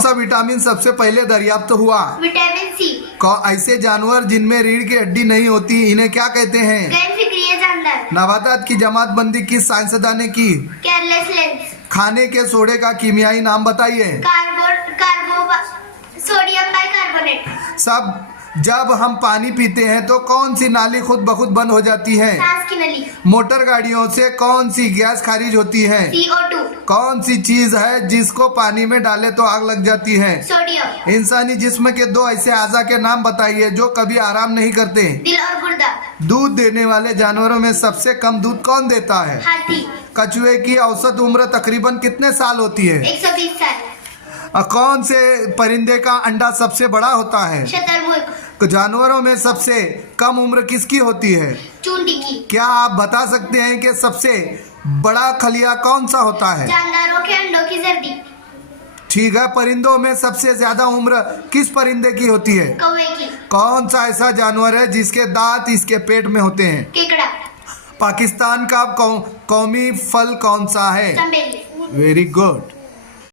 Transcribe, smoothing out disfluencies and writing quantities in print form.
सा विटामिन सबसे पहले दरियाफ्त हुआ? Vitamin C. ऐसे जानवर जिनमें रीढ़ की हड्डी नहीं होती इन्हें क्या कहते हैं? गैर फिक्रिय जानदार। नबातात की जमातबंदी किस साइंसदान ने की? Careless lens. खाने के सोडे का कीमियाई नाम बताइए। Sodium bicarbonate. जब हम पानी पीते हैं तो कौन सी नाली खुद ब खुद बंद हो जाती है? सांस की नली। मोटर गाड़ियों से कौन सी गैस खारिज होती है? CO2। कौन सी चीज है जिसको पानी में डाले तो आग लग जाती है? सोडियम। इंसानी जिस्म के दो ऐसे आज़ा के नाम बताइए जो कभी आराम नहीं करते। दिल और गुर्दा। दूध देने वाले जानवरों में सबसे कम दूध कौन देता है? हाथी। कछुए की औसत उम्र तकरीबन कितने साल होती है? 120 साल। कौन से परिंदे का अंडा सबसे बड़ा होता है? शतरमुर्ग। जानवरों में सबसे कम उम्र किसकी होती है? चूंटी की। क्या आप बता सकते हैं कि सबसे बड़ा खलिया कौन सा होता है? जानदारों के अंडों की जर्दी। ठीक है। परिंदों में सबसे ज्यादा उम्र किस परिंदे की होती है? कौवे की। कौन सा ऐसा जानवर है जिसके दांत इसके पेट में होते हैं? केकड़ा। पाकिस्तान का कौमी फल कौन सा है? चमेली। Very good.